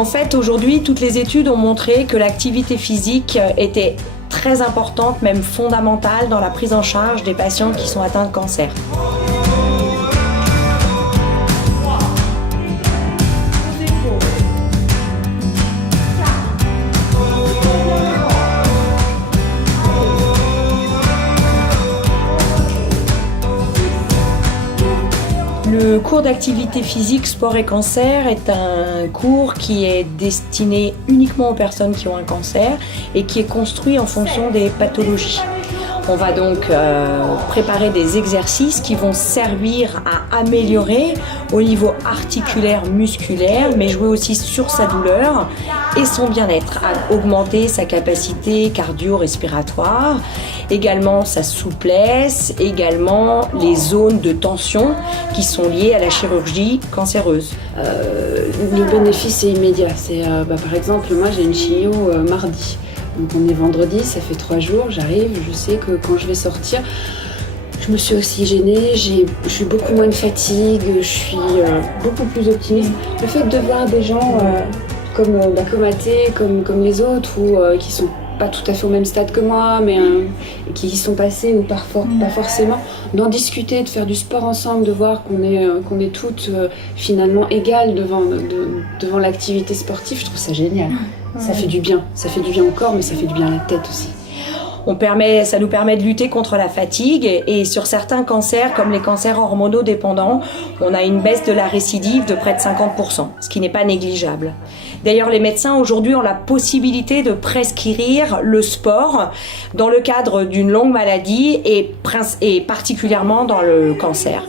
En fait, aujourd'hui, toutes les études ont montré que l'activité physique était très importante, même fondamentale, dans la prise en charge des patients qui sont atteints de cancer. Le cours d'activité physique, sport et cancer est un cours qui est destiné uniquement aux personnes qui ont un cancer et qui est construit en fonction des pathologies. On va donc préparer des exercices qui vont servir à améliorer au niveau articulaire, musculaire, mais jouer aussi sur sa douleur et son bien-être, à augmenter sa capacité cardio-respiratoire, également sa souplesse, également les zones de tension qui sont liées à la chirurgie cancéreuse. Le bénéfice est immédiat. Par exemple, moi j'ai une chimio mardi. Donc on est vendredi, ça fait 3 jours, j'arrive, je sais que quand je vais sortir, je me suis oxygénée, je suis beaucoup moins de fatigue, je suis beaucoup plus optimiste. Le fait de voir des gens comatés, comme les autres, ou qui sont pas tout à fait au même stade que moi, mais qui y sont passés ou pas forcément, d'en discuter, de faire du sport ensemble, de voir qu'on est toutes finalement égales devant l'activité sportive, je trouve ça génial. Ça fait du bien au corps, mais ça fait du bien à la tête aussi. Ça nous permet de lutter contre la fatigue et sur certains cancers, comme les cancers hormonodépendants, on a une baisse de la récidive de près de 50%, ce qui n'est pas négligeable. D'ailleurs, les médecins aujourd'hui ont la possibilité de prescrire le sport dans le cadre d'une longue maladie et particulièrement dans le cancer.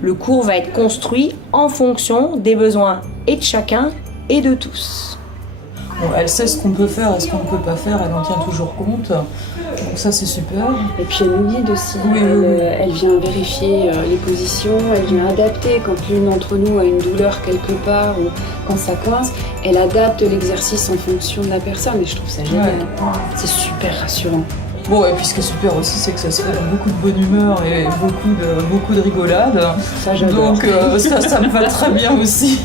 Le cours va être construit en fonction des besoins et de chacun et de tous. Bon, elle sait ce qu'on peut faire et ce qu'on ne peut pas faire, elle en tient toujours compte. Donc ça c'est super. Et puis elle nous guide aussi. Oui. Elle vient vérifier les positions, elle vient adapter quand l'une d'entre nous a une douleur quelque part ou quand ça coince, elle adapte l'exercice en fonction de la personne et je trouve ça génial. Ouais. C'est super rassurant. Bon, et puis ce qui est super aussi, c'est que ça se fait dans beaucoup de bonne humeur et beaucoup de rigolade. Ça, j'adore. Donc ça me va très bien aussi.